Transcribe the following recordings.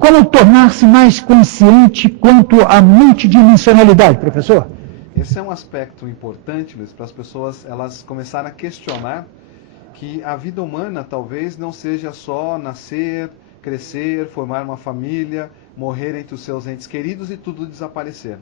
Como tornar-se mais consciente quanto à multidimensionalidade, professor? Esse é um aspecto importante, Luiz, para as pessoas elas começarem a questionar que a vida humana talvez não seja só nascer, crescer, formar uma família, morrer entre os seus entes queridos e tudo desaparecer.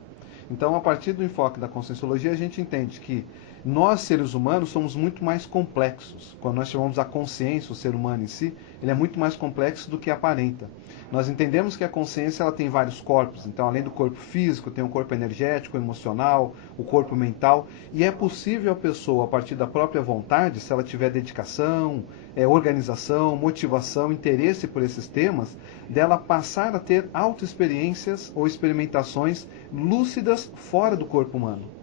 Então, a partir do enfoque da conscienciologia, a gente entende que nós, seres humanos, somos muito mais complexos. Quando nós chamamos a consciência, o ser humano em si, ele é muito mais complexo do que aparenta. Nós entendemos que a consciência ela tem vários corpos. Então, além do corpo físico, tem o corpo energético, emocional, o corpo mental. E é possível a pessoa, a partir da própria vontade, se ela tiver dedicação, organização, motivação, interesse por esses temas, dela passar a ter autoexperiências ou experimentações lúcidas fora do corpo humano.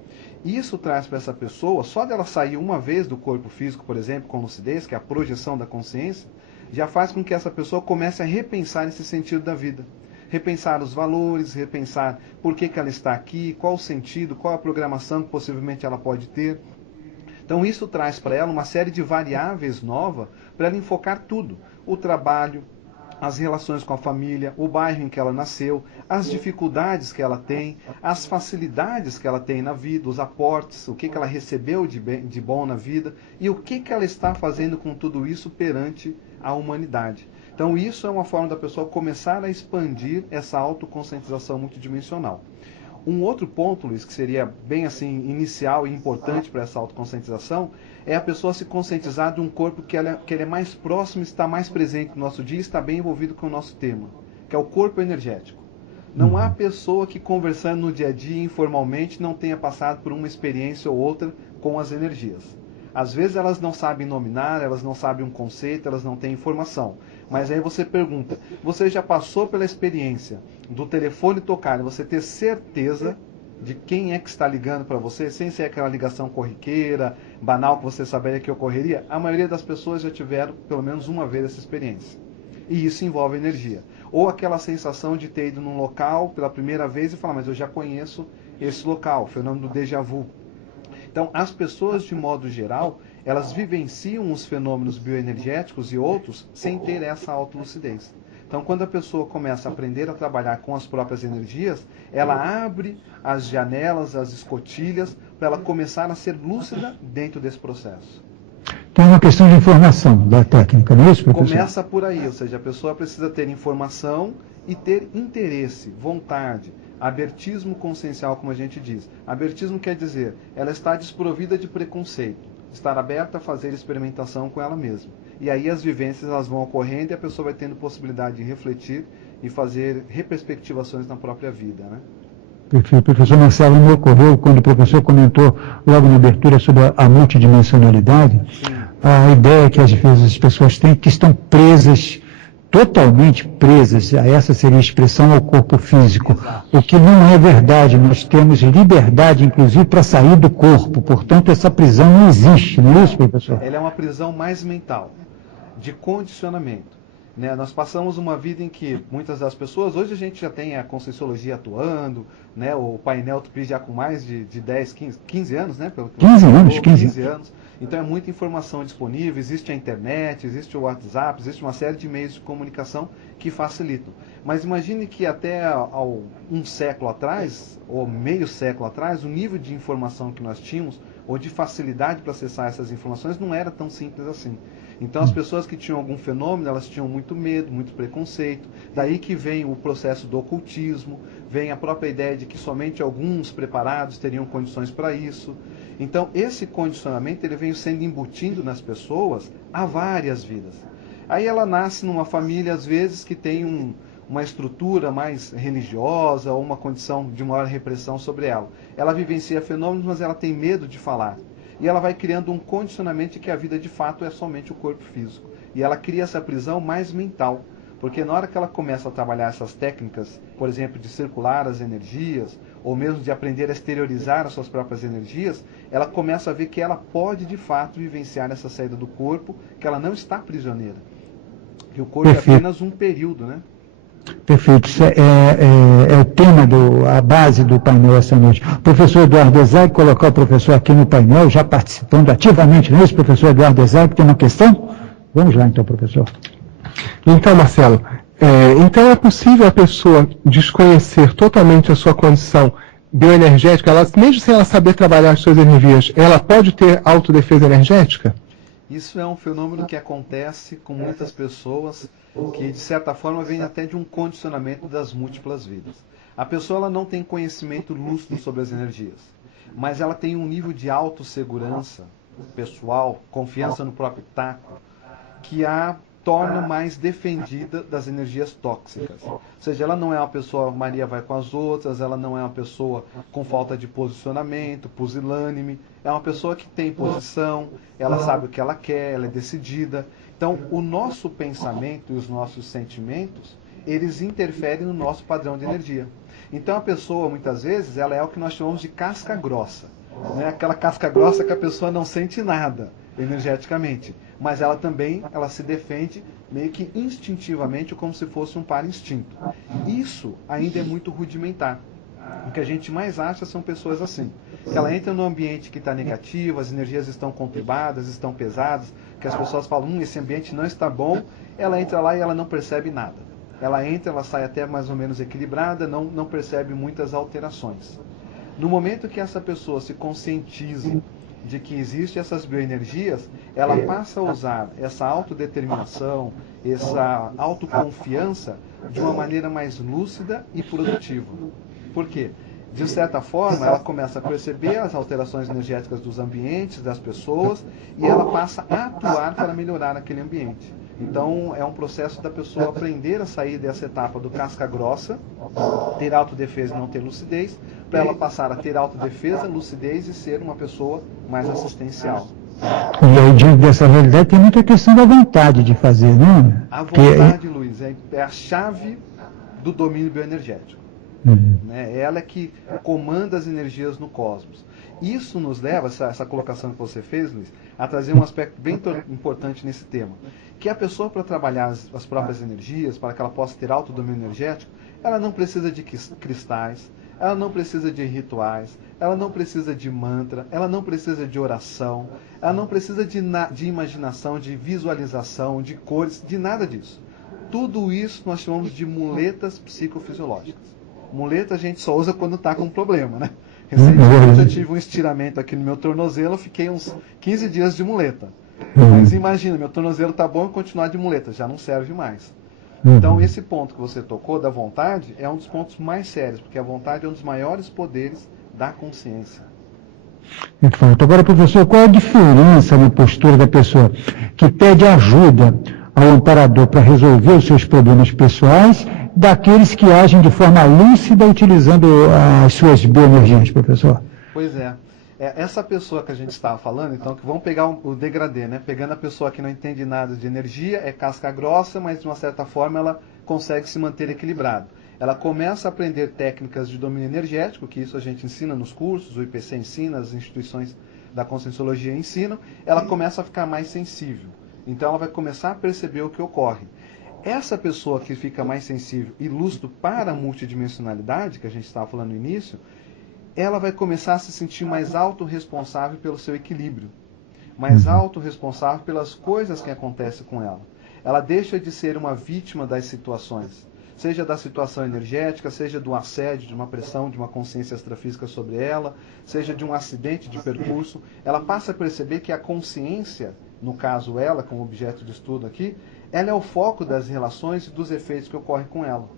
Isso traz para essa pessoa, só dela sair uma vez do corpo físico, por exemplo, com lucidez, que é a projeção da consciência, já faz com que essa pessoa comece a repensar esse sentido da vida. Repensar os valores, repensar por que ela está aqui, qual o sentido, qual a programação que possivelmente ela pode ter. Então isso traz para ela uma série de variáveis novas para ela enfocar tudo. O trabalho, as relações com a família, o bairro em que ela nasceu, as dificuldades que ela tem, as facilidades que ela tem na vida, os aportes, o que ela recebeu de bom na vida e o que ela está fazendo com tudo isso perante a humanidade. Então isso é uma forma da pessoa começar a expandir essa autoconscientização multidimensional. Um outro ponto, Luiz, que seria bem assim inicial e importante para essa autoconscientização, é a pessoa se conscientizar de um corpo que ele é mais próximo, está mais presente no nosso dia, está bem envolvido com o nosso tema, que é o corpo energético. Não há pessoa que conversando no dia a dia, informalmente, não tenha passado por uma experiência ou outra com as energias. Às vezes elas não sabem nominar, elas não sabem um conceito, elas não têm informação. Mas aí você pergunta, você já passou pela experiência do telefone tocar e você ter certeza de quem é que está ligando para você, sem ser aquela ligação corriqueira, banal que você saberia que ocorreria? A maioria das pessoas já tiveram pelo menos uma vez essa experiência. E isso envolve energia. Ou aquela sensação de ter ido num local pela primeira vez e falar, mas eu já conheço esse local, o fenômeno do déjà vu. Então, as pessoas, de modo geral, elas vivenciam os fenômenos bioenergéticos e outros sem ter essa autolucidez. Então, quando a pessoa começa a aprender a trabalhar com as próprias energias, ela abre as janelas, as escotilhas, para ela começar a ser lúcida dentro desse processo. Então é uma questão de informação da técnica, não é isso, professor? Começa por aí, ou seja, a pessoa precisa ter informação e ter interesse, vontade, abertismo consciencial, como a gente diz. Abertismo quer dizer, ela está desprovida de preconceito, estar aberta a fazer experimentação com ela mesma. E aí as vivências elas vão ocorrendo e a pessoa vai tendo possibilidade de refletir e fazer reperspectivações na própria vida, né? Perfeito. Professor Marcelo, me ocorreu, quando o professor comentou logo na abertura sobre a multidimensionalidade, a ideia que às vezes as pessoas têm que estão presas, totalmente presas, a essa seria a expressão, ao corpo físico. Exato. O que não é verdade, nós temos liberdade, inclusive, para sair do corpo, portanto, essa prisão não existe, não é isso, professor? Ela é uma prisão mais mental, de condicionamento. Né? Nós passamos uma vida em que muitas das pessoas, hoje a gente já tem a conscienciologia atuando, né? O painel Tupi já com mais de 10, 15 anos, né? 15 anos. Então é muita informação disponível, existe a internet, existe o WhatsApp, existe uma série de meios de comunicação que facilitam. Mas imagine que até um século atrás, ou meio século atrás, o nível de informação que nós tínhamos, ou de facilidade para acessar essas informações, não era tão simples assim. Então as pessoas que tinham algum fenômeno, elas tinham muito medo, muito preconceito. Daí que vem o processo do ocultismo, vem a própria ideia de que somente alguns preparados teriam condições para isso. Então esse condicionamento ele vem sendo embutido nas pessoas há várias vidas. Aí ela nasce numa família, às vezes, que tem uma estrutura mais religiosa ou uma condição de maior repressão sobre ela. Ela vivencia fenômenos, mas ela tem medo de falar. E ela vai criando um condicionamento de que a vida de fato é somente o corpo físico. E ela cria essa prisão mais mental. Porque na hora que ela começa a trabalhar essas técnicas, por exemplo, de circular as energias, ou mesmo de aprender a exteriorizar as suas próprias energias, ela começa a ver que ela pode de fato vivenciar essa saída do corpo, que ela não está prisioneira. Que o corpo é apenas um período, né? Perfeito. Isso é o tema, a base do painel essa noite. O professor Eduardo Ezag, colocar o professor aqui no painel, já participando ativamente, não é isso, professor Eduardo Ezag? Tem uma questão? Vamos lá então, professor. Então, Marcelo, Então é possível a pessoa desconhecer totalmente a sua condição bioenergética, mesmo sem ela saber trabalhar as suas energias, ela pode ter autodefesa energética? Isso é um fenômeno que acontece com muitas pessoas que, de certa forma, vem até de um condicionamento das múltiplas vidas. A pessoa ela não tem conhecimento lúcido sobre as energias, mas ela tem um nível de autossegurança pessoal, confiança no próprio taco, que a torna mais defendida das energias tóxicas. Ou seja, ela não é uma pessoa Maria vai com as outras, ela não é uma pessoa com falta de posicionamento, pusilânime, é uma pessoa que tem posição, ela sabe o que ela quer, ela é decidida. Então, o nosso pensamento e os nossos sentimentos, eles interferem no nosso padrão de energia. Então, a pessoa, muitas vezes, ela é o que nós chamamos de casca grossa. Né? Aquela casca grossa que a pessoa não sente nada energeticamente, mas ela também se defende meio que instintivamente, como se fosse um par instinto. Isso ainda é muito rudimentar. O que a gente mais acha são pessoas assim, que ela entra no ambiente que está negativo, as energias estão conturbadas, estão pesadas, que as pessoas falam, esse ambiente não está bom, ela entra lá e ela não percebe nada. Ela entra, ela sai até mais ou menos equilibrada, não percebe muitas alterações. No momento que essa pessoa se conscientiza de que existem essas bioenergias, ela passa a usar essa autodeterminação, essa autoconfiança de uma maneira mais lúcida e produtiva. Por quê? De certa forma, ela começa a perceber as alterações energéticas dos ambientes, das pessoas, e ela passa a atuar para melhorar aquele ambiente. Então, é um processo da pessoa aprender a sair dessa etapa do casca grossa, ter autodefesa e não ter lucidez, para ela passar a ter autodefesa, lucidez e ser uma pessoa mais assistencial. E aí, diante dessa realidade, tem muita questão da vontade de fazer, não? A vontade, Luiz, é a chave do domínio bioenergético. Né? Ela é que comanda as energias no cosmos. Isso nos leva, essa colocação que você fez, Luiz, a trazer um aspecto bem importante nesse tema. Que a pessoa, para trabalhar as próprias energias, para que ela possa ter autodomínio energético, ela não precisa de cristais, ela não precisa de rituais, ela não precisa de mantra, ela não precisa de oração, ela não precisa de imaginação, de visualização, de cores, de nada disso. Tudo isso nós chamamos de muletas psicofisiológicas. Muleta a gente só usa quando está com um problema, né? Recentemente eu tive um estiramento aqui no meu tornozelo, eu fiquei uns 15 dias de muleta. Mas imagina, meu tornozelo está bom e continuar de muleta, já não serve mais. Então esse ponto que você tocou, da vontade, é um dos pontos mais sérios, porque a vontade é um dos maiores poderes da consciência. Agora, professor, qual a diferença na postura da pessoa que pede ajuda ao amparador para resolver os seus problemas pessoais, daqueles que agem de forma lúcida utilizando as suas bioenergias, professor? Pois é. Essa pessoa que a gente estava falando, então, que vamos pegar o degradê, né? Pegando a pessoa que não entende nada de energia, é casca grossa, mas de uma certa forma ela consegue se manter equilibrada. Ela começa a aprender técnicas de domínio energético, que isso a gente ensina nos cursos, o IPC ensina, as instituições da Conscienciologia ensinam, ela começa a ficar mais sensível. Então ela vai começar a perceber o que ocorre. Essa pessoa que fica mais sensível e lúcido para a multidimensionalidade, que a gente estava falando no início, ela vai começar a se sentir mais autorresponsável pelo seu equilíbrio, mais autorresponsável pelas coisas que acontecem com ela. Ela deixa de ser uma vítima das situações, seja da situação energética, seja do assédio, de uma pressão, de uma consciência extrafísica sobre ela, seja de um acidente de percurso. Ela passa a perceber que a consciência, no caso ela, como objeto de estudo aqui, ela é o foco das relações e dos efeitos que ocorrem com ela.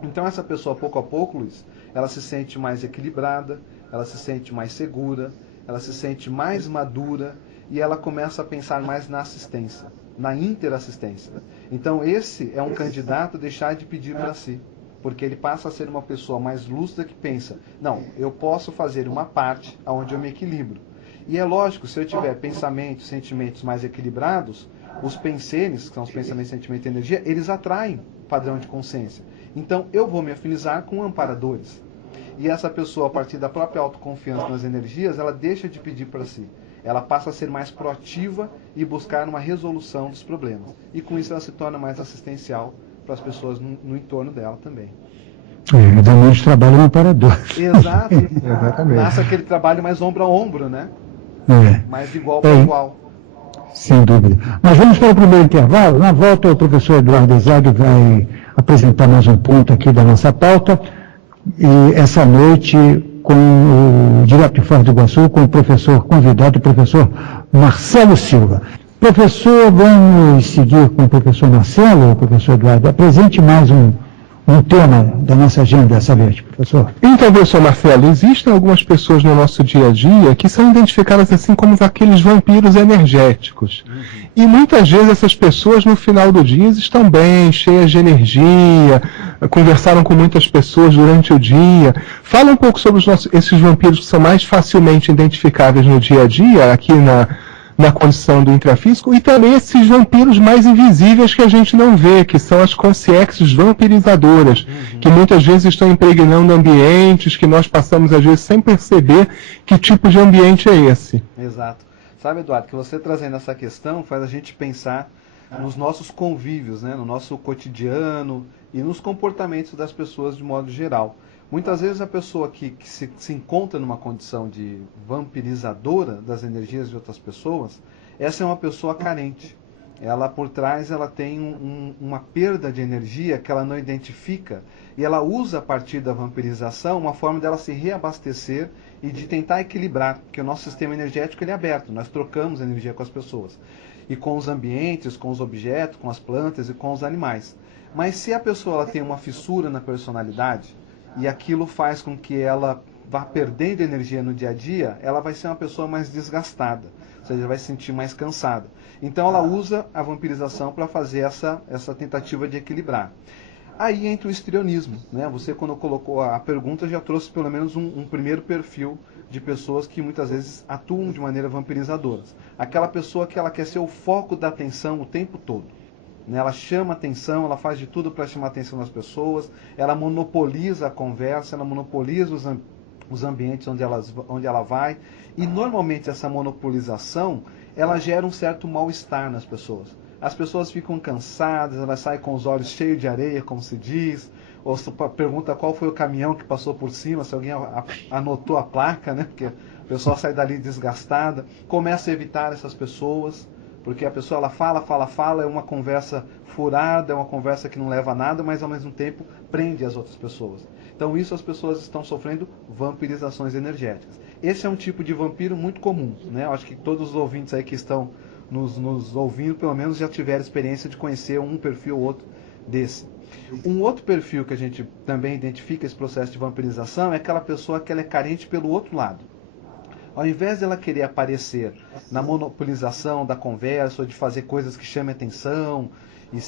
Então essa pessoa, pouco a pouco, Luiz, ela se sente mais equilibrada, ela se sente mais segura, ela se sente mais madura e ela começa a pensar mais na assistência, na interassistência. Então esse é um candidato a deixar de pedir para si, porque ele passa a ser uma pessoa mais lúcida que pensa, não, eu posso fazer uma parte onde eu me equilibro. E é lógico, se eu tiver pensamentos, sentimentos mais equilibrados, os pensenes, que são os pensamentos, sentimentos e energia, eles atraem padrão de consciência. Então eu vou me afinizar com amparadores. E essa pessoa, a partir da própria autoconfiança nas energias, ela deixa de pedir para si. Ela passa a ser mais proativa e buscar uma resolução dos problemas. E com isso ela se torna mais assistencial para as pessoas no entorno dela também. Dá menos trabalho no amparador. Exato. Exatamente. Nasce aquele trabalho mais ombro a ombro, né? Mais de igual para igual. Sem dúvida. Mas vamos para o primeiro intervalo. Na volta, o professor Eduardo Ezag vai apresentar mais um ponto aqui da nossa pauta. E essa noite, com o direto de Foz do Iguaçu, com o professor convidado, o professor Marcelo Silva. Professor, vamos seguir com o professor Marcelo, o professor Eduardo. Apresente mais um tema da nossa agenda essa vez, professor. Então, professor Marcelo, existem algumas pessoas no nosso dia a dia que são identificadas assim como aqueles vampiros energéticos. E muitas vezes essas pessoas no final do dia estão bem, cheias de energia, conversaram com muitas pessoas durante o dia. Fala um pouco sobre esses vampiros que são mais facilmente identificáveis no dia a dia, aqui na condição do intrafísico, e também esses vampiros mais invisíveis que a gente não vê, que são as consciências vampirizadoras, que muitas vezes estão impregnando ambientes que nós passamos às vezes sem perceber que tipo de ambiente é esse. Exato. Sabe, Eduardo, que você trazendo essa questão faz a gente pensar nos nossos convívios, né, no nosso cotidiano e nos comportamentos das pessoas de modo geral. Muitas vezes a pessoa que se encontra numa condição de vampirizadora das energias de outras pessoas, essa é uma pessoa carente. Ela por trás ela tem uma perda de energia que ela não identifica e ela usa a partir da vampirização uma forma dela se reabastecer e de tentar equilibrar, porque o nosso sistema energético ele é aberto, nós trocamos energia com as pessoas e com os ambientes, com os objetos, com as plantas e com os animais. Mas se a pessoa ela tem uma fissura na personalidade, e aquilo faz com que ela vá perdendo energia no dia a dia, ela vai ser uma pessoa mais desgastada, ou seja, vai se sentir mais cansada. Então ela usa a vampirização para fazer essa tentativa de equilibrar. Aí entra o histrionismo, né? Você quando colocou a pergunta já trouxe pelo menos um primeiro perfil de pessoas que muitas vezes atuam de maneira vampirizadora. Aquela pessoa que ela quer ser o foco da atenção o tempo todo. Ela chama atenção, ela faz de tudo para chamar a atenção das pessoas, ela monopoliza a conversa, ela monopoliza os ambientes onde ela vai, e normalmente essa monopolização, ela gera um certo mal-estar nas pessoas. As pessoas ficam cansadas, elas saem com os olhos cheios de areia, como se diz, ou pergunta qual foi o caminhão que passou por cima, se alguém anotou a placa, né? Porque a pessoa sai dali desgastada, começa a evitar essas pessoas, porque a pessoa ela fala, é uma conversa furada, é uma conversa que não leva a nada, mas ao mesmo tempo prende as outras pessoas. Então isso as pessoas estão sofrendo vampirizações energéticas. Esse é um tipo de vampiro muito comum, né? Eu acho que todos os ouvintes aí que estão nos ouvindo, pelo menos já tiveram experiência de conhecer um perfil ou outro desse. Um outro perfil que a gente também identifica esse processo de vampirização é aquela pessoa que ela é carente pelo outro lado. Ao invés de ela querer aparecer na monopolização da conversa, ou de fazer coisas que chamem atenção, e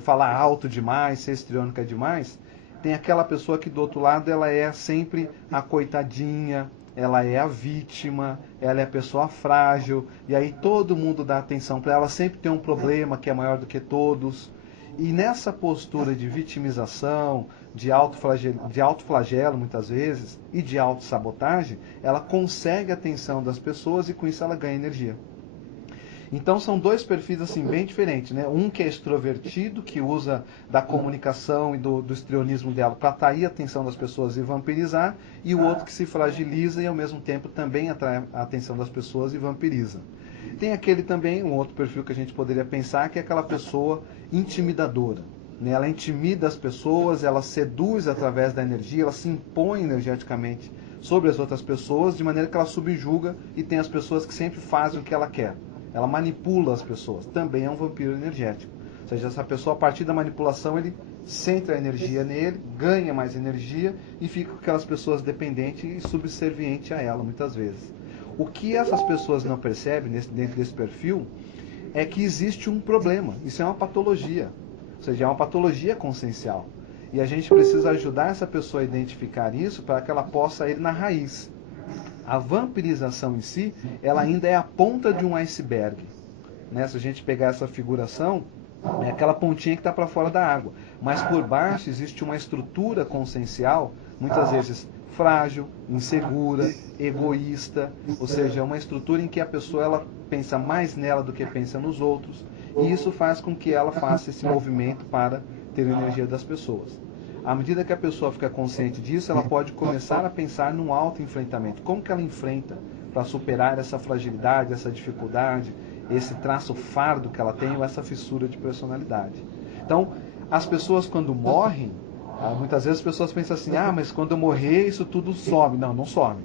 falar alto demais, ser histriônica demais, tem aquela pessoa que do outro lado ela é sempre a coitadinha, ela é a vítima, ela é a pessoa frágil, e aí todo mundo dá atenção para ela, sempre tem um problema que é maior do que todos. E nessa postura de vitimização, de autoflagelo muitas vezes, e de autossabotagem, ela consegue a atenção das pessoas e com isso ela ganha energia. Então são dois perfis assim bem diferentes, né? Um que é extrovertido, que usa da comunicação e do histrionismo dela para atrair a atenção das pessoas e vampirizar, e o outro que se fragiliza e ao mesmo tempo também atrai a atenção das pessoas e vampiriza. Tem aquele também, um outro perfil que a gente poderia pensar, que é aquela pessoa intimidadora. Ela intimida as pessoas, ela seduz através da energia, ela se impõe energeticamente sobre as outras pessoas, de maneira que ela subjuga e tem as pessoas que sempre fazem o que ela quer. Ela manipula as pessoas, também é um vampiro energético. Ou seja, essa pessoa, a partir da manipulação, ele centra a energia nele, ganha mais energia e fica com aquelas pessoas dependentes e subservientes a ela, muitas vezes. O que essas pessoas não percebem dentro desse perfil é que existe um problema. Isso é uma patologia. Ou seja, é uma patologia consciencial. E a gente precisa ajudar essa pessoa a identificar isso para que ela possa ir na raiz. A vampirização em si, ela ainda é a ponta de um iceberg. Né? Se a gente pegar essa figuração, é aquela pontinha que está para fora da água. Mas por baixo existe uma estrutura consciencial, muitas vezes frágil, insegura, egoísta, ou seja, é uma estrutura em que a pessoa ela pensa mais nela do que pensa nos outros, e isso faz com que ela faça esse movimento para ter a energia das pessoas. À medida que a pessoa fica consciente disso, ela pode começar a pensar num autoenfrentamento. Como que ela enfrenta para superar essa fragilidade, essa dificuldade, esse traço fardo que ela tem, ou essa fissura de personalidade. Então, As pessoas quando morrem, muitas vezes as pessoas pensam assim, mas quando eu morrer isso tudo some. Não, não some.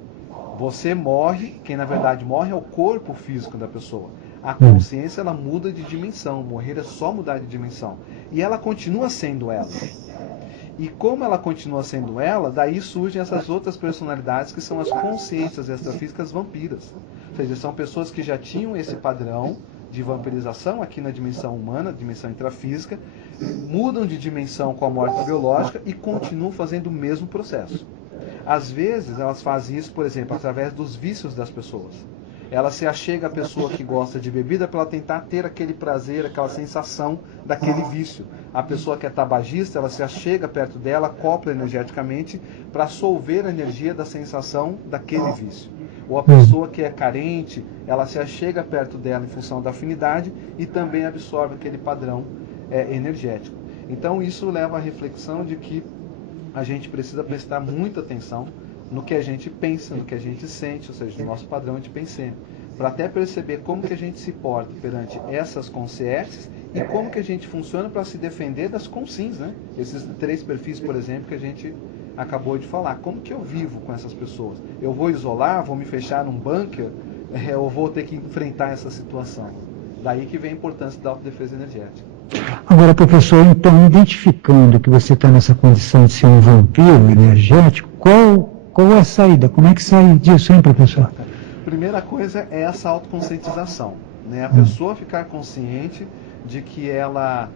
Você morre, quem na verdade morre é o corpo físico da pessoa. A consciência ela muda de dimensão, morrer é só mudar de dimensão. E ela continua sendo ela. E como ela continua sendo ela, daí surgem essas outras personalidades que são as consciências extrafísicas vampiras. Ou seja, são pessoas que já tinham esse padrão de vampirização aqui na dimensão humana, dimensão intrafísica, mudam de dimensão com a morte biológica e continuam fazendo o mesmo processo. Às vezes elas fazem isso, por exemplo, através dos vícios das pessoas. Ela se achega à pessoa que gosta de bebida para ela tentar ter aquele prazer, aquela sensação daquele vício. A pessoa que é tabagista, ela se achega perto dela, acopla energeticamente para solver a energia da sensação daquele vício. Ou a pessoa que é carente, ela se achega perto dela em função da afinidade e também absorve aquele padrão energético. Então isso leva à reflexão de que a gente precisa prestar muita atenção no que a gente pensa, no que a gente sente, ou seja, no nosso padrão de pensamento, para até perceber como que a gente se porta perante essas consciências e como que a gente funciona para se defender das consins, né? Esses 3 perfis, por exemplo, que a gente acabou de falar. Como que eu vivo com essas pessoas? Eu vou isolar, vou me fechar num bunker, ou vou ter que enfrentar essa situação? Daí que vem a importância da autodefesa energética. Agora, professor, então, identificando que você está nessa condição de ser um vampiro energético, qual é a saída? Como é que sai disso, hein, professor? Primeira coisa é essa autoconscientização, né? A pessoa ficar consciente de que ela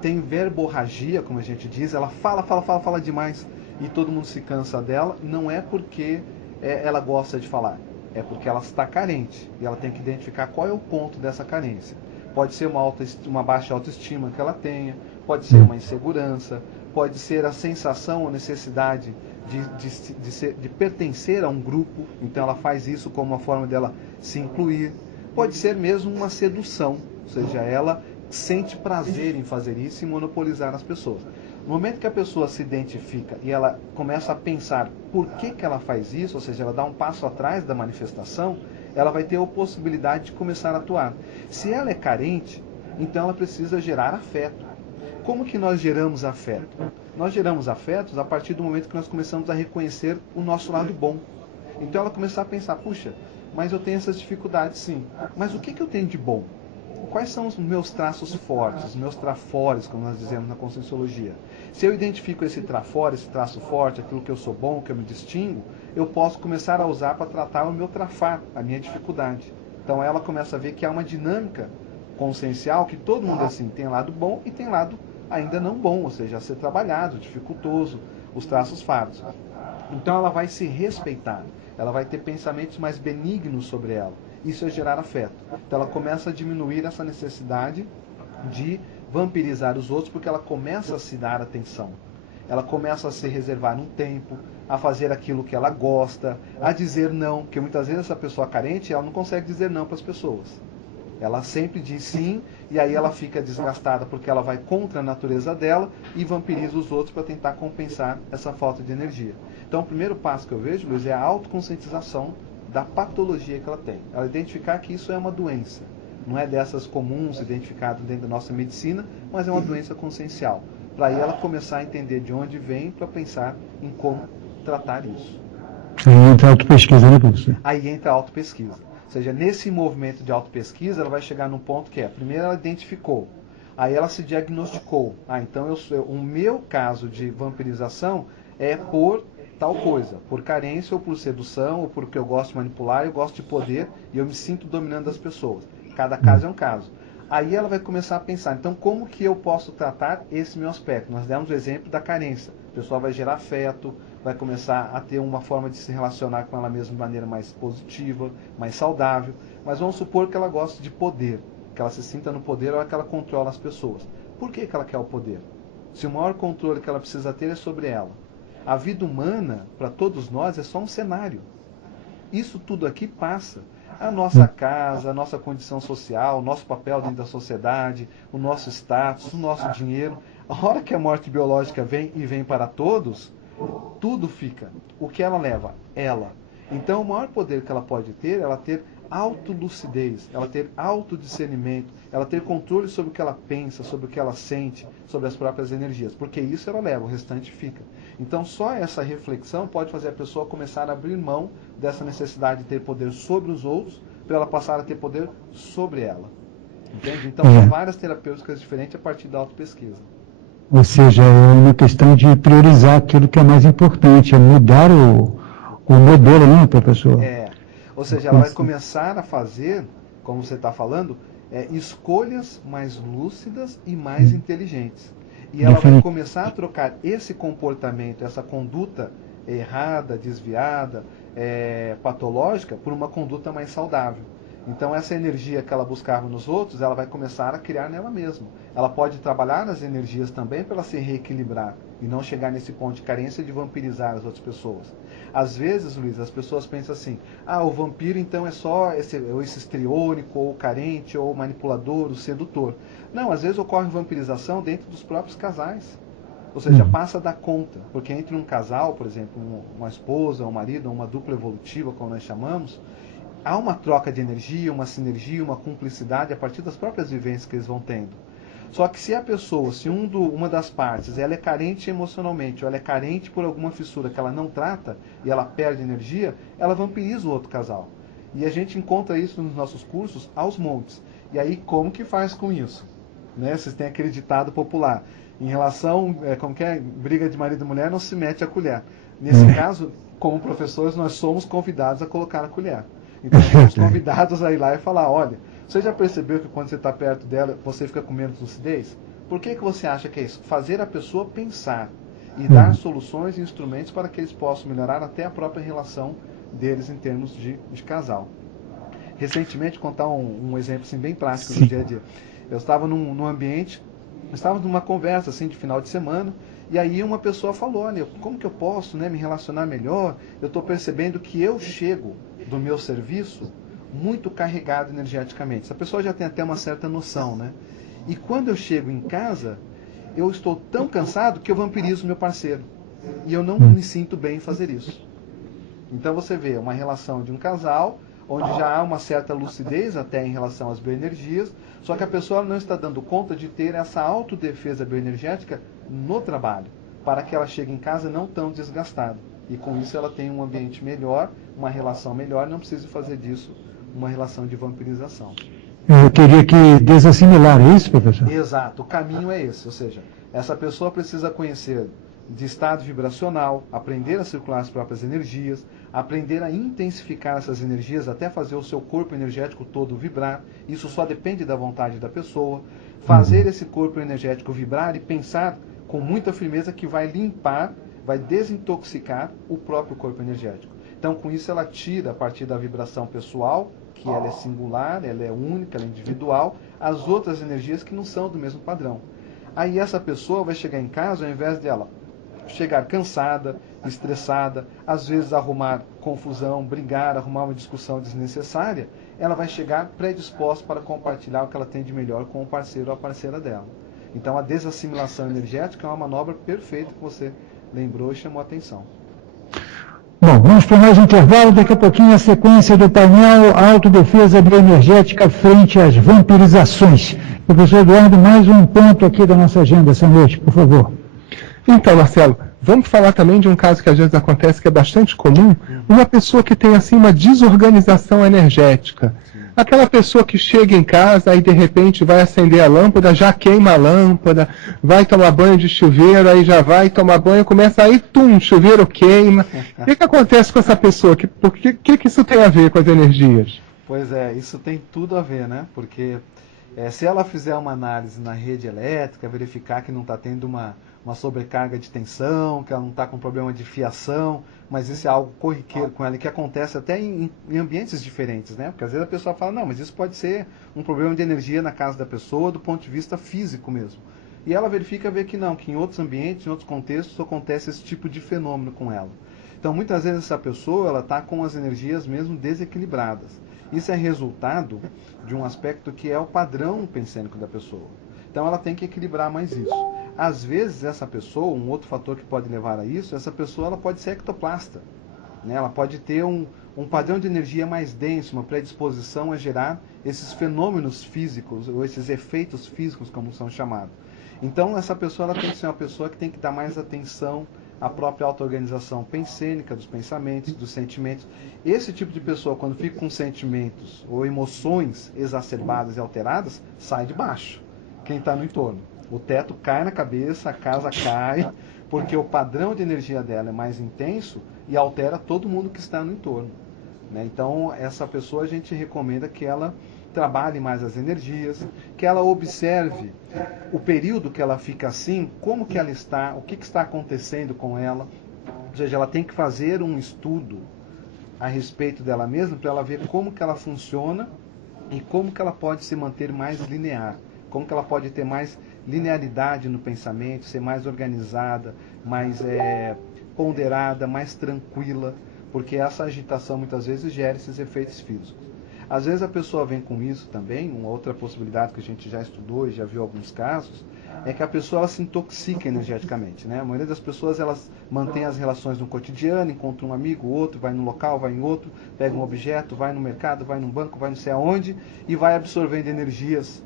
tem verborragia, como a gente diz, ela fala demais e todo mundo se cansa dela, não é porque ela gosta de falar, é porque ela está carente e ela tem que identificar qual é o ponto dessa carência. Pode ser uma baixa autoestima que ela tenha, pode ser uma insegurança, pode ser a sensação ou necessidade de pertencer a um grupo, então ela faz isso como uma forma dela se incluir. Pode ser mesmo uma sedução, ou seja, ela sente prazer em fazer isso e monopolizar as pessoas. No momento que a pessoa se identifica e ela começa a pensar por que ela faz isso, ou seja, ela dá um passo atrás da manifestação, ela vai ter a possibilidade de começar a atuar. Se ela é carente, então ela precisa gerar afeto. Como que nós geramos afeto? Nós geramos afetos a partir do momento que nós começamos a reconhecer o nosso lado bom. Então ela começar a pensar, puxa, mas eu tenho essas dificuldades sim, mas o que eu tenho de bom? Quais são os meus traços fortes, os meus trafores, como nós dizemos na Conscienciologia? Se eu identifico esse trafore, esse traço forte, aquilo que eu sou bom, que eu me distingo, eu posso começar a usar para tratar o meu trafar, a minha dificuldade. Então ela começa a ver que há uma dinâmica consciencial, que todo mundo assim tem lado bom e tem lado ainda não bom, ou seja, a ser trabalhado, dificultoso, os traços fardos. Então ela vai se respeitar, ela vai ter pensamentos mais benignos sobre ela. Isso é gerar afeto. Então ela começa a diminuir essa necessidade de vampirizar os outros, porque ela começa a se dar atenção. Ela começa a se reservar um tempo, a fazer aquilo que ela gosta, a dizer não, porque muitas vezes essa pessoa carente, ela não consegue dizer não para as pessoas. Ela sempre diz sim, e aí ela fica desgastada porque ela vai contra a natureza dela e vampiriza os outros para tentar compensar essa falta de energia. Então o primeiro passo que eu vejo, Luiz, é a autoconscientização da patologia que ela tem. Ela identificar que isso é uma doença. Não é dessas comuns identificadas dentro da nossa medicina, mas é uma doença consciencial. Para aí ela começar a entender de onde vem para pensar em como tratar isso. Aí entra a autopesquisa, né, professor? Aí entra a autopesquisa. Ou seja, nesse movimento de autopesquisa, ela vai chegar num ponto que primeiro ela identificou, aí ela se diagnosticou. Então o meu caso de vampirização é por tal coisa, por carência ou por sedução, ou porque eu gosto de manipular, eu gosto de poder e eu me sinto dominando as pessoas. Cada caso é um caso. Aí ela vai começar a pensar, então como que eu posso tratar esse meu aspecto? Nós demos o exemplo da carência. A pessoa vai gerar afeto, vai começar a ter uma forma de se relacionar com ela mesma de maneira mais positiva, mais saudável. Mas vamos supor que ela goste de poder, que ela se sinta no poder ou que ela controla as pessoas. Por que ela quer o poder? Se o maior controle que ela precisa ter é sobre ela. A vida humana, para todos nós, é só um cenário. Isso tudo aqui passa. A nossa casa, a nossa condição social, o nosso papel dentro da sociedade, o nosso status, o nosso dinheiro. A hora que a morte biológica vem e vem para todos, tudo fica. O que ela leva? Ela. Então o maior poder que ela pode ter, ela ter autolucidez, ela ter autodiscernimento, ela ter controle sobre o que ela pensa, sobre o que ela sente, sobre as próprias energias, porque isso ela leva, o restante fica. Então só essa reflexão pode fazer a pessoa começar a abrir mão dessa necessidade de ter poder sobre os outros, para ela passar a ter poder sobre ela. Entende? Então são várias terapêuticas diferentes a partir da autopesquisa. Ou seja, é uma questão de priorizar aquilo que é mais importante, é mudar o modelo, né, professor? Ou seja, ela vai começar a fazer, como você está falando, escolhas mais lúcidas e mais inteligentes. E ela vai começar a trocar esse comportamento, essa conduta errada, desviada, patológica, por uma conduta mais saudável. Então essa energia que ela buscava nos outros, ela vai começar a criar nela mesma. Ela pode trabalhar nas energias também para ela se reequilibrar e não chegar nesse ponto de carência de vampirizar as outras pessoas. Às vezes, Luiz, as pessoas pensam assim, o vampiro então é só esse histriônico, ou carente, ou manipulador, o sedutor. Não, às vezes ocorre vampirização dentro dos próprios casais. Ou seja, passa da conta. Porque entre um casal, por exemplo, uma esposa, um marido, uma dupla evolutiva, como nós chamamos, há uma troca de energia, uma sinergia, uma cumplicidade a partir das próprias vivências que eles vão tendo. Só que se a pessoa, se uma das partes, ela é carente emocionalmente, ou ela é carente por alguma fissura que ela não trata, e ela perde energia, ela vampiriza o outro casal. E a gente encontra isso nos nossos cursos aos montes. E aí, como que faz com isso? Né? Vocês têm aquele ditado popular. Em relação, como que é? Briga de marido e mulher, não se mete a colher. Nesse caso, como professores, nós somos convidados a colocar a colher. Então, somos convidados a ir lá e falar, olha, você já percebeu que quando você está perto dela, você fica com menos lucidez? Por que você acha que é isso? Fazer a pessoa pensar e dar soluções e instrumentos para que eles possam melhorar até a própria relação deles em termos de casal. Recentemente, contar um exemplo assim, bem prático do dia a dia. Eu estava num ambiente, estava numa conversa assim, de final de semana, e aí uma pessoa falou, olha, como que eu posso me relacionar melhor? Eu estou percebendo que eu chego do meu serviço muito carregado energeticamente. Essa pessoa já tem até uma certa noção, né? E quando eu chego em casa, eu estou tão cansado que eu vampirizo meu parceiro. E eu não me sinto bem em fazer isso. Então você vê uma relação de um casal, onde já há uma certa lucidez até em relação às bioenergias, só que a pessoa não está dando conta de ter essa autodefesa bioenergética no trabalho, para que ela chegue em casa não tão desgastada. E com isso ela tem um ambiente melhor, uma relação melhor, não precisa fazer disso uma relação de vampirização. Eu teria que desassimilar isso, professor? Exato, o caminho é esse, ou seja, essa pessoa precisa conhecer de estado vibracional, aprender a circular as próprias energias, aprender a intensificar essas energias até fazer o seu corpo energético todo vibrar. Isso só depende da vontade da pessoa. Fazer esse corpo energético vibrar e pensar com muita firmeza que vai limpar, vai desintoxicar o próprio corpo energético. Então, com isso, ela tira, a partir da vibração pessoal, que ela é singular, ela é única, ela é individual, as outras energias que não são do mesmo padrão. Aí essa pessoa vai chegar em casa, ao invés dela chegar cansada, estressada, às vezes arrumar confusão, brigar, arrumar uma discussão desnecessária, ela vai chegar predisposta para compartilhar o que ela tem de melhor com o parceiro ou a parceira dela. Então a desassimilação energética é uma manobra perfeita que você lembrou e chamou a atenção. Bom, vamos para mais um intervalo, daqui a pouquinho a sequência do painel Autodefesa Bioenergética frente às vampirizações. Professor Eduardo, mais um ponto aqui da nossa agenda essa noite, por favor. Então, Marcelo, vamos falar também de um caso que às vezes acontece que é bastante comum, uma pessoa que tem assim uma desorganização energética. Aquela pessoa que chega em casa e de repente vai acender a lâmpada, já queima a lâmpada, vai tomar banho de chuveiro, aí já vai tomar banho, começa aí, chuveiro queima. O que acontece com essa pessoa? O que isso tem a ver com as energias? Pois é, isso tem tudo a ver, né? Porque se ela fizer uma análise na rede elétrica, verificar que não está tendo uma sobrecarga de tensão, que ela não está com problema de fiação, mas isso é algo corriqueiro com ela, que acontece até em ambientes diferentes, né? Porque às vezes a pessoa fala, não, mas isso pode ser um problema de energia na casa da pessoa, do ponto de vista físico mesmo. E ela verifica, vê que não, que em outros ambientes, em outros contextos, acontece esse tipo de fenômeno com ela. Então, muitas vezes essa pessoa, ela está com as energias mesmo desequilibradas. Isso é resultado de um aspecto que é o padrão pensênico da pessoa. Então, ela tem que equilibrar mais isso. Às vezes, essa pessoa, um outro fator que pode levar a isso, essa pessoa ela pode ser ectoplasta. Né? Ela pode ter um um padrão de energia mais denso, uma predisposição a gerar esses fenômenos físicos, ou esses efeitos físicos, como são chamados. Então, essa pessoa ela tem que ser uma pessoa que tem que dar mais atenção à própria auto-organização pensênica, dos pensamentos, dos sentimentos. Esse tipo de pessoa, quando fica com sentimentos ou emoções exacerbadas e alteradas, sai de baixo. Quem está no entorno. O teto cai na cabeça, a casa cai, porque o padrão de energia dela é mais intenso e altera todo mundo que está no entorno. Né? Então, essa pessoa a gente recomenda que ela trabalhe mais as energias, que ela observe o período que ela fica assim, como que ela está, o que está acontecendo com ela. Ou seja, ela tem que fazer um estudo a respeito dela mesma para ela ver como que ela funciona e como que ela pode se manter mais linear, como que ela pode ter mais linearidade no pensamento, ser mais organizada, mais ponderada, mais tranquila, porque essa agitação muitas vezes gera esses efeitos físicos. Às vezes a pessoa vem com isso também, uma outra possibilidade que a gente já estudou e já viu alguns casos, é que a pessoa ela se intoxica energeticamente. Né? A maioria das pessoas elas mantém as relações no cotidiano, encontra um amigo, outro, vai num local, vai em outro, pega um objeto, vai no mercado, vai num banco, vai não sei aonde, e vai absorvendo energias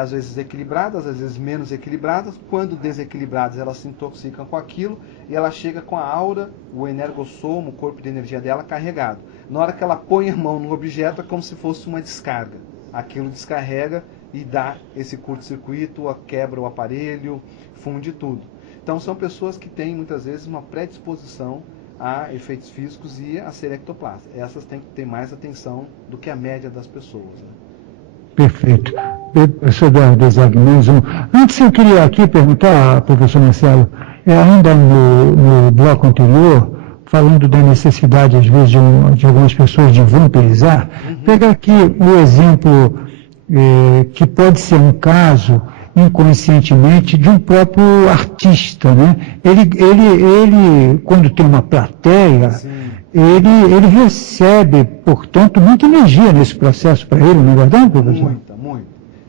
às vezes equilibradas, às vezes menos equilibradas. Quando desequilibradas, elas se intoxicam com aquilo e ela chega com a aura, o energossoma, o corpo de energia dela carregado. Na hora que ela põe a mão no objeto, é como se fosse uma descarga. Aquilo descarrega e dá esse curto-circuito, quebra o aparelho, funde tudo. Então são pessoas que têm muitas vezes uma predisposição a efeitos físicos e a ser ectoplasma. Essas têm que ter mais atenção do que a média das pessoas. Né? Perfeito. Professor Eduardo Zag, mais um. Antes eu queria aqui perguntar, professor Marcelo, ainda no bloco anterior, falando da necessidade, às vezes, de algumas pessoas de vampirizar, pegar aqui o exemplo que pode ser um caso, inconscientemente, de um próprio artista, né? Ele quando tem uma plateia, ele recebe, portanto, muita energia nesse processo para ele, não é verdade, professor? Muita.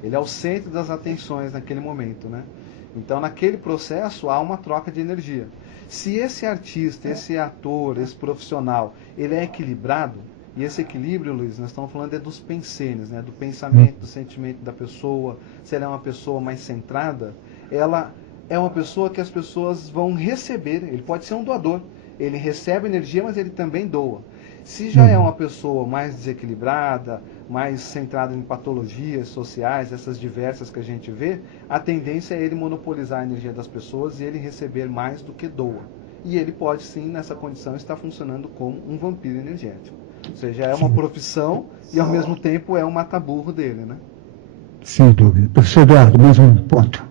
Ele é o centro das atenções naquele momento, né? Então, naquele processo, há uma troca de energia. Se esse artista, esse ator, esse profissional, ele é equilibrado, e esse equilíbrio, Luiz, nós estamos falando dos pensenes, né? Do pensamento, do sentimento da pessoa, se ela é uma pessoa mais centrada, ela é uma pessoa que as pessoas vão receber, ele pode ser um doador, ele recebe energia, mas ele também doa. Se já é uma pessoa mais desequilibrada, mais centrada em patologias sociais, essas diversas que a gente vê, a tendência é ele monopolizar a energia das pessoas e ele receber mais do que doa. E ele pode sim, nessa condição, estar funcionando como um vampiro energético. Ou seja, é uma profissão e ao mesmo tempo é um mata-burro dele, né? Sem dúvida. Professor Eduardo, mais um ponto.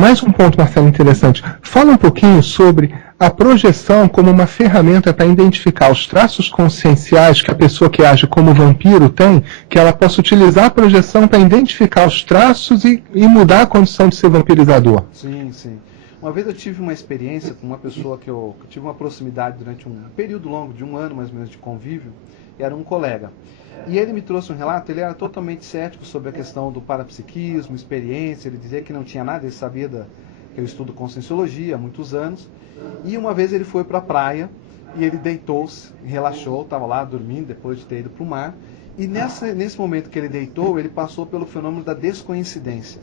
Mais um ponto, Marcelo, interessante. Fala um pouquinho sobre a projeção como uma ferramenta para identificar os traços conscienciais que a pessoa que age como vampiro tem, que ela possa utilizar a projeção para identificar os traços e mudar a condição de ser vampirizador. Sim. Uma vez eu tive uma experiência com uma pessoa que eu tive uma proximidade durante um período longo, de um ano mais ou menos de convívio, e era um colega. E ele me trouxe um relato, ele era totalmente cético sobre a questão do parapsiquismo, experiência, ele dizia que não tinha nada, ele sabia que eu estudo conscienciologia há muitos anos, e uma vez ele foi para a praia, e ele deitou-se, relaxou, estava lá dormindo, depois de ter ido para o mar, e nesse momento que ele deitou, ele passou pelo fenômeno da descoincidência.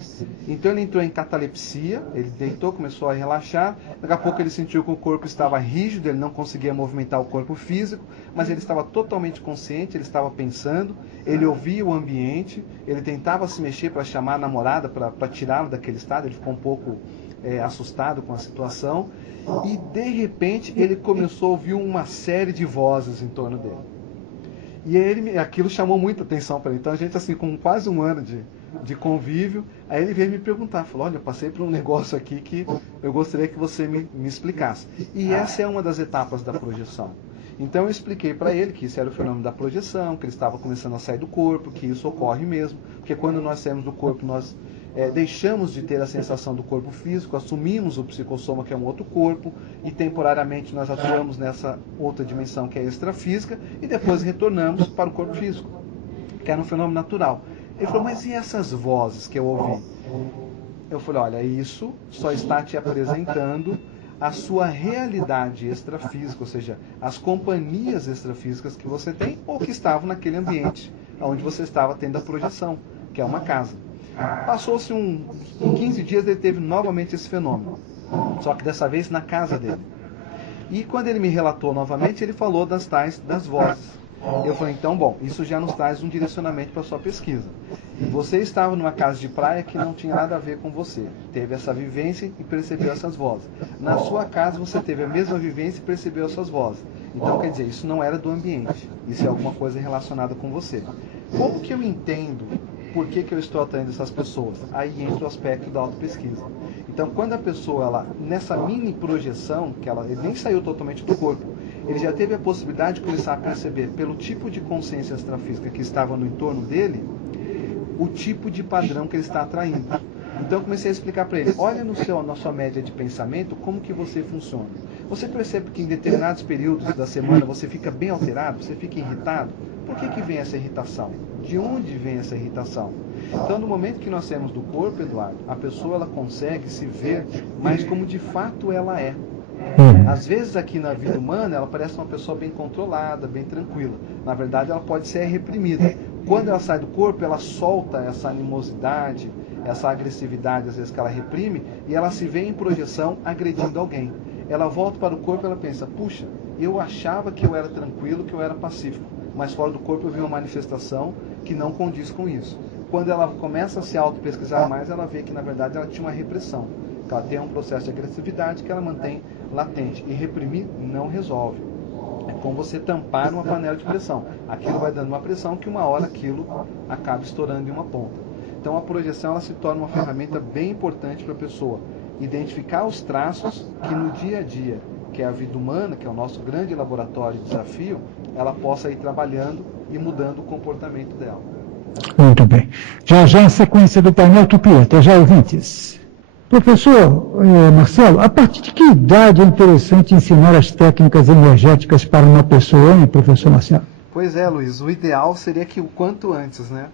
Então ele entrou em catalepsia, ele deitou, começou a relaxar, daqui a pouco ele sentiu que o corpo estava rígido, ele não conseguia movimentar o corpo físico, mas ele estava totalmente consciente, ele estava pensando, ele ouvia o ambiente, ele tentava se mexer para chamar a namorada, para tirá-lo daquele estado, ele ficou um pouco assustado com a situação, e de repente ele começou a ouvir uma série de vozes em torno dele. E aquilo chamou muita atenção para ele. Então a gente, assim, com quase um ano de convívio, aí ele veio me perguntar, falou, olha, eu passei por um negócio aqui que eu gostaria que você me explicasse. E essa é uma das etapas da projeção. Então eu expliquei para ele que isso era o fenômeno da projeção, que ele estava começando a sair do corpo, que isso ocorre mesmo, porque quando nós saímos do corpo, nós deixamos de ter a sensação do corpo físico, assumimos o psicossoma, que é um outro corpo, e temporariamente nós atuamos nessa outra dimensão que é extrafísica, e depois retornamos para o corpo físico, que era um fenômeno natural. Ele falou, mas e essas vozes que eu ouvi? Eu falei, olha, isso só está te apresentando a sua realidade extrafísica, ou seja, as companhias extrafísicas que você tem ou que estavam naquele ambiente onde você estava tendo a projeção, que é uma casa. Passou-se em 15 dias ele teve novamente esse fenômeno, só que dessa vez na casa dele. E quando ele me relatou novamente, ele falou das vozes. Eu falei, então, bom, isso já nos traz um direcionamento para a sua pesquisa. Você estava numa casa de praia que não tinha nada a ver com você. Teve essa vivência e percebeu essas vozes. Na sua casa você teve a mesma vivência e percebeu essas vozes. Então, quer dizer, isso não era do ambiente. Isso é alguma coisa relacionada com você. Como que eu entendo por que eu estou atraindo essas pessoas? Aí entra o aspecto da autopesquisa. Então, quando a pessoa, ela, nessa mini projeção, que ele nem saiu totalmente do corpo, ele já teve a possibilidade de começar a perceber, pelo tipo de consciência extrafísica que estava no entorno dele, o tipo de padrão que ele está atraindo. Então eu comecei a explicar para ele, olha na sua média de pensamento, como que você funciona. Você percebe que em determinados períodos da semana você fica bem alterado, você fica irritado? Por que vem essa irritação? De onde vem essa irritação? Então, no momento que nós saímos do corpo, Eduardo, a pessoa ela consegue se ver mais como de fato ela é. Às vezes aqui na vida humana ela parece uma pessoa bem controlada, bem tranquila. Na verdade ela pode ser reprimida. Quando ela sai do corpo, ela solta essa animosidade, essa agressividade às vezes que ela reprime, e ela se vê em projeção agredindo alguém. Ela volta para o corpo e ela pensa, puxa, eu achava que eu era tranquilo, que eu era pacífico, mas fora do corpo eu vi uma manifestação que não condiz com isso. Quando ela começa a se auto-pesquisar mais, ela vê que na verdade ela tinha uma repressão. Ela tem um processo de agressividade que ela mantém latente. E reprimir não resolve. É como você tampar uma panela de pressão. Aquilo vai dando uma pressão que uma hora aquilo acaba estourando em uma ponta. Então a projeção ela se torna uma ferramenta bem importante para a pessoa identificar os traços que no dia a dia, que é a vida humana, que é o nosso grande laboratório de desafio, ela possa ir trabalhando e mudando o comportamento dela. Muito bem. Já já a sequência do painel Tupi. Até já, ouvintes. Professor Marcelo, a partir de que idade é interessante ensinar as técnicas energéticas para uma pessoa, hein, professor Marcelo? Pois é, Luiz, o ideal seria que o quanto antes, né?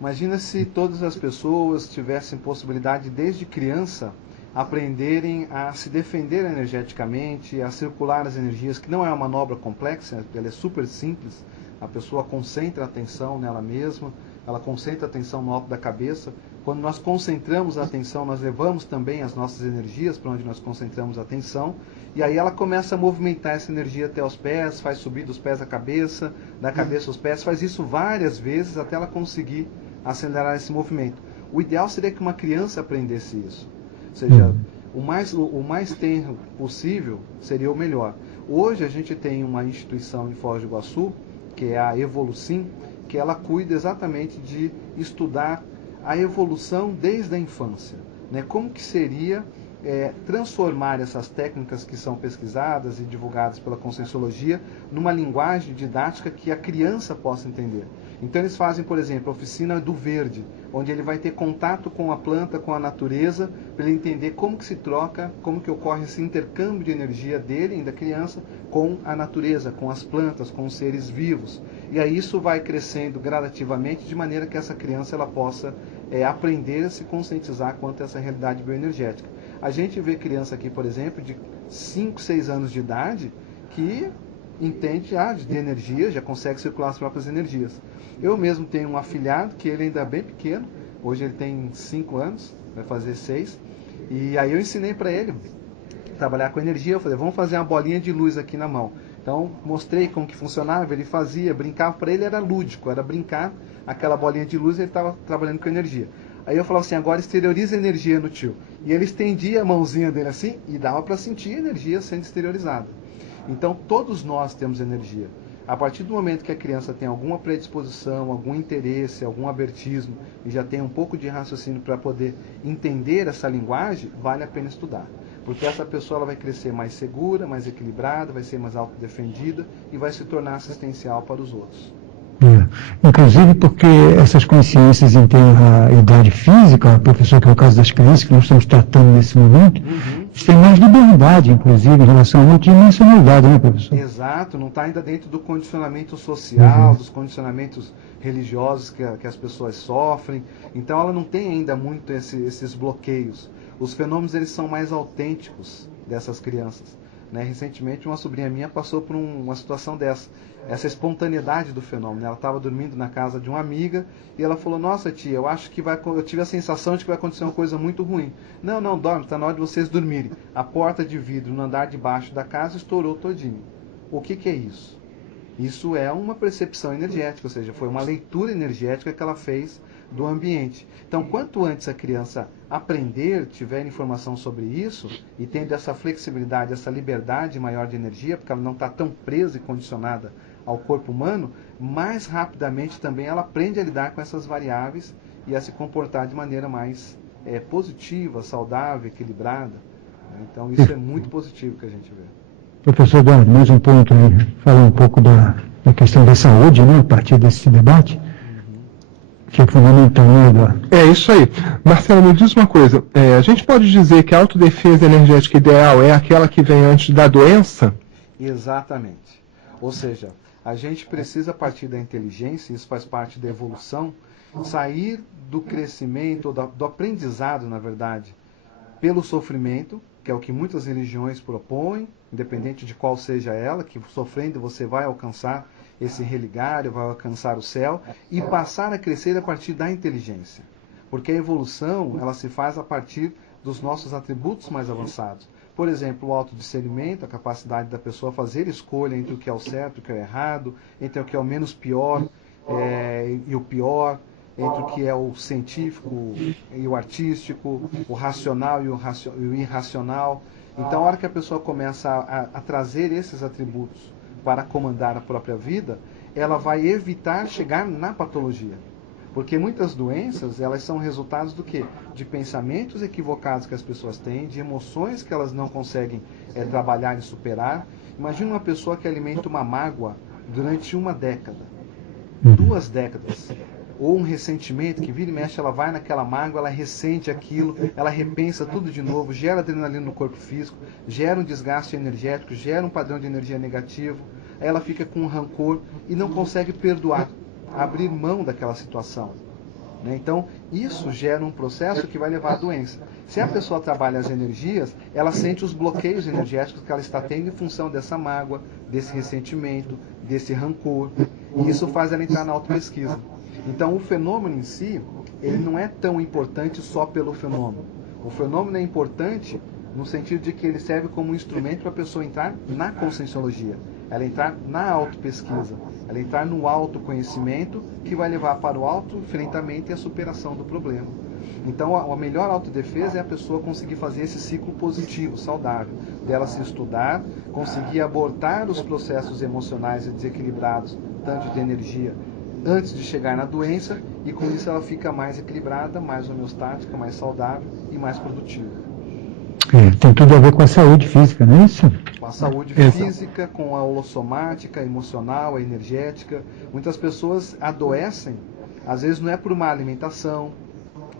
Imagina se todas as pessoas tivessem possibilidade, desde criança, aprenderem a se defender energeticamente, a circular as energias, que não é uma manobra complexa, ela é super simples, a pessoa concentra a atenção nela mesma, ela concentra a atenção no alto da cabeça. Quando nós concentramos a atenção, nós levamos também as nossas energias para onde nós concentramos a atenção, e aí ela começa a movimentar essa energia até os pés, faz subir dos pés à cabeça, da cabeça aos pés, faz isso várias vezes até ela conseguir acelerar esse movimento. O ideal seria que uma criança aprendesse isso. Ou seja, o mais tenro possível seria o melhor. Hoje a gente tem uma instituição em Foz do Iguaçu, que é a Evolucim, que ela cuida exatamente de estudar a evolução desde a infância. Né? Como que seria transformar essas técnicas que são pesquisadas e divulgadas pela Conscienciologia numa linguagem didática que a criança possa entender. Então eles fazem, por exemplo, a oficina do verde, onde ele vai ter contato com a planta, com a natureza, para ele entender como que se troca, como que ocorre esse intercâmbio de energia dele, da criança, com a natureza, com as plantas, com os seres vivos. E aí isso vai crescendo gradativamente, de maneira que essa criança ela possa aprender a se conscientizar quanto a essa realidade bioenergética. A gente vê criança aqui, por exemplo, de 5, 6 anos de idade, que entende de energia, já consegue circular as próprias energias. Eu mesmo tenho um afilhado, que ele ainda é bem pequeno, hoje ele tem 5 anos, vai fazer 6, e aí eu ensinei para ele trabalhar com energia. Eu falei, vamos fazer uma bolinha de luz aqui na mão. Então, mostrei como que funcionava, ele fazia, brincava, para ele era lúdico, era brincar, aquela bolinha de luz, ele estava trabalhando com energia. Aí eu falava assim, agora exterioriza a energia no tio. E ele estendia a mãozinha dele assim, e dava para sentir a energia sendo exteriorizada. Então, todos nós temos energia. A partir do momento que a criança tem alguma predisposição, algum interesse, algum abertismo, e já tem um pouco de raciocínio para poder entender essa linguagem, vale a pena estudar. Porque essa pessoa ela vai crescer mais segura, mais equilibrada, vai ser mais autodefendida e vai se tornar assistencial para os outros. Inclusive porque essas consciências em ter a idade física, professor, que é o caso das crianças que nós estamos tratando nesse momento, eles têm mais liberdade, inclusive, em relação a multidimensionalidade, né, professor? Exato, não está ainda dentro do condicionamento social, dos condicionamentos religiosos que as pessoas sofrem. Então ela não tem ainda muito esses bloqueios. Os fenômenos eles são mais autênticos, dessas crianças. Né? Recentemente, uma sobrinha minha passou por uma situação dessa. Essa espontaneidade do fenômeno. Ela estava dormindo na casa de uma amiga e ela falou: nossa tia, eu acho que eu tive a sensação de que vai acontecer uma coisa muito ruim. Não, não, dorme, está na hora de vocês dormirem. A porta de vidro no andar de baixo da casa estourou todinho. O que é isso? Isso é uma percepção energética, ou seja, foi uma leitura energética que ela fez do ambiente. Então, quanto antes a criança aprender, tiver informação sobre isso, e tendo essa flexibilidade, essa liberdade maior de energia, porque ela não está tão presa e condicionada ao corpo humano, mais rapidamente também ela aprende a lidar com essas variáveis e a se comportar de maneira mais positiva, saudável, equilibrada. Então, isso é muito positivo que a gente vê. Professor Eduardo, mais um ponto aí, falar um pouco da questão da saúde, né, a partir desse debate, que é fundamental, né, Eduardo? É isso aí. Marcelo, me diz uma coisa, a gente pode dizer que a autodefesa energética ideal é aquela que vem antes da doença? Exatamente. Ou seja, a gente precisa, a partir da inteligência, isso faz parte da evolução, sair do crescimento, do aprendizado, na verdade, pelo sofrimento, que é o que muitas religiões propõem, independente de qual seja ela, que sofrendo você vai alcançar esse religário, vai alcançar o céu, e passar a crescer a partir da inteligência. Porque a evolução, ela se faz a partir dos nossos atributos mais avançados. Por exemplo, o autodiscernimento, a capacidade da pessoa fazer escolha entre o que é o certo e o que é o errado, entre o que é o menos pior e o pior, entre o que é o científico e o artístico, o racional e o irracional. Então, a hora que a pessoa começa a trazer esses atributos para comandar a própria vida, ela vai evitar chegar na patologia. Porque muitas doenças, elas são resultados do quê? De pensamentos equivocados que as pessoas têm, de emoções que elas não conseguem trabalhar e superar. Imagina uma pessoa que alimenta uma mágoa durante uma década, 2 décadas. Ou um ressentimento, que vira e mexe, ela vai naquela mágoa, ela ressente aquilo, ela repensa tudo de novo, gera adrenalina no corpo físico, gera um desgaste energético, gera um padrão de energia negativo, aí ela fica com um rancor e não consegue perdoar, abrir mão daquela situação. Então, isso gera um processo que vai levar à doença. Se a pessoa trabalha as energias, ela sente os bloqueios energéticos que ela está tendo em função dessa mágoa, desse ressentimento, desse rancor, e isso faz ela entrar na autopesquisa. Então, o fenômeno em si, ele não é tão importante só pelo fenômeno. O fenômeno é importante no sentido de que ele serve como um instrumento para a pessoa entrar na conscienciologia, ela entrar na autopesquisa, ela entrar no autoconhecimento, que vai levar para o autoenfrentamento e a superação do problema. Então, a melhor autodefesa é a pessoa conseguir fazer esse ciclo positivo, saudável, dela se estudar, conseguir abortar os processos emocionais e desequilibrados, tanto de energia, antes de chegar na doença, e com isso ela fica mais equilibrada, mais homeostática, mais saudável e mais produtiva. Tem tudo a ver com a saúde física, não é isso? Com a saúde física, com a holossomática, a emocional, a energética. Muitas pessoas adoecem, às vezes não é por má alimentação,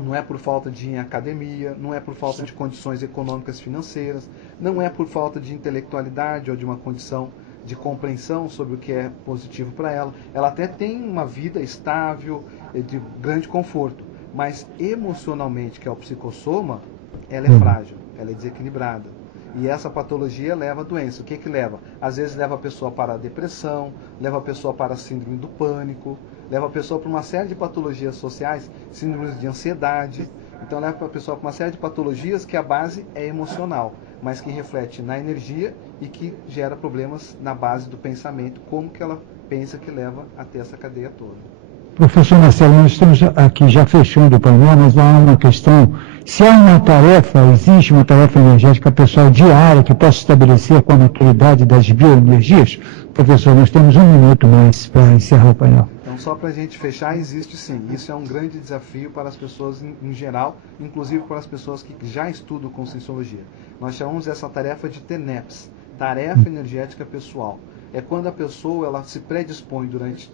não é por falta de ir em academia, não é por falta de condições econômicas financeiras, não é por falta de intelectualidade ou de uma condição de compreensão sobre o que é positivo para ela. Ela até tem uma vida estável, de grande conforto, mas emocionalmente, que é o psicossoma, ela é frágil, ela é desequilibrada. E essa patologia leva a doença. O que que leva? Às vezes leva a pessoa para a depressão, leva a pessoa para a síndrome do pânico, leva a pessoa para uma série de patologias sociais, síndromes de ansiedade. Então leva a pessoa para uma série de patologias que a base é emocional, mas que reflete na energia e que gera problemas na base do pensamento, como que ela pensa que leva até essa cadeia toda. Professor Marcelo, nós estamos aqui já fechando o painel, mas há uma questão. Se há uma tarefa, existe uma tarefa energética pessoal diária que possa estabelecer com a maturidade das bioenergias? Professor, nós temos 1 minuto mais para encerrar o painel. Então, só para a gente fechar, existe sim. Isso é um grande desafio para as pessoas em geral, inclusive para as pessoas que já estudam conscienciologia. Nós chamamos essa tarefa de TENEPS, Tarefa Energética Pessoal. É quando a pessoa ela se predispõe durante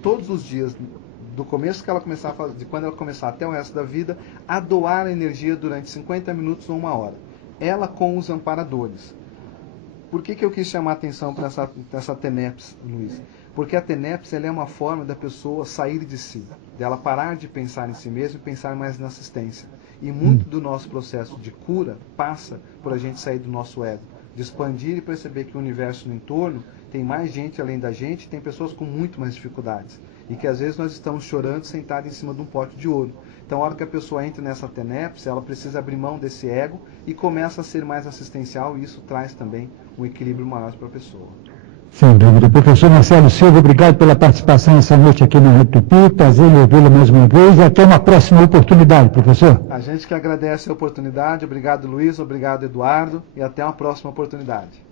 todos os dias, do começo que ela começar a fazer, de quando ela começar até o resto da vida, a doar energia durante 50 minutos ou 1 hora. Ela com os amparadores. Por que eu quis chamar a atenção para essa TENEPS, Luiz? Porque a TENEPS ela é uma forma da pessoa sair de si. dela parar de pensar em si mesma e pensar mais na assistência. E muito do nosso processo de cura passa por a gente sair do nosso ego, de expandir e perceber que o universo no entorno tem mais gente além da gente, tem pessoas com muito mais dificuldades. E que às vezes nós estamos chorando sentado em cima de um pote de ouro. Então, a hora que a pessoa entra nessa tenepse, ela precisa abrir mão desse ego e começa a ser mais assistencial, e isso traz também um equilíbrio maior para a pessoa. Sem dúvida. Professor Marcelo Silva, obrigado pela participação essa noite aqui na Rádio Tupi. Prazer em ouvi-lo mais uma vez e até uma próxima oportunidade, professor. A gente que agradece a oportunidade. Obrigado, Luiz. Obrigado, Eduardo. E até uma próxima oportunidade.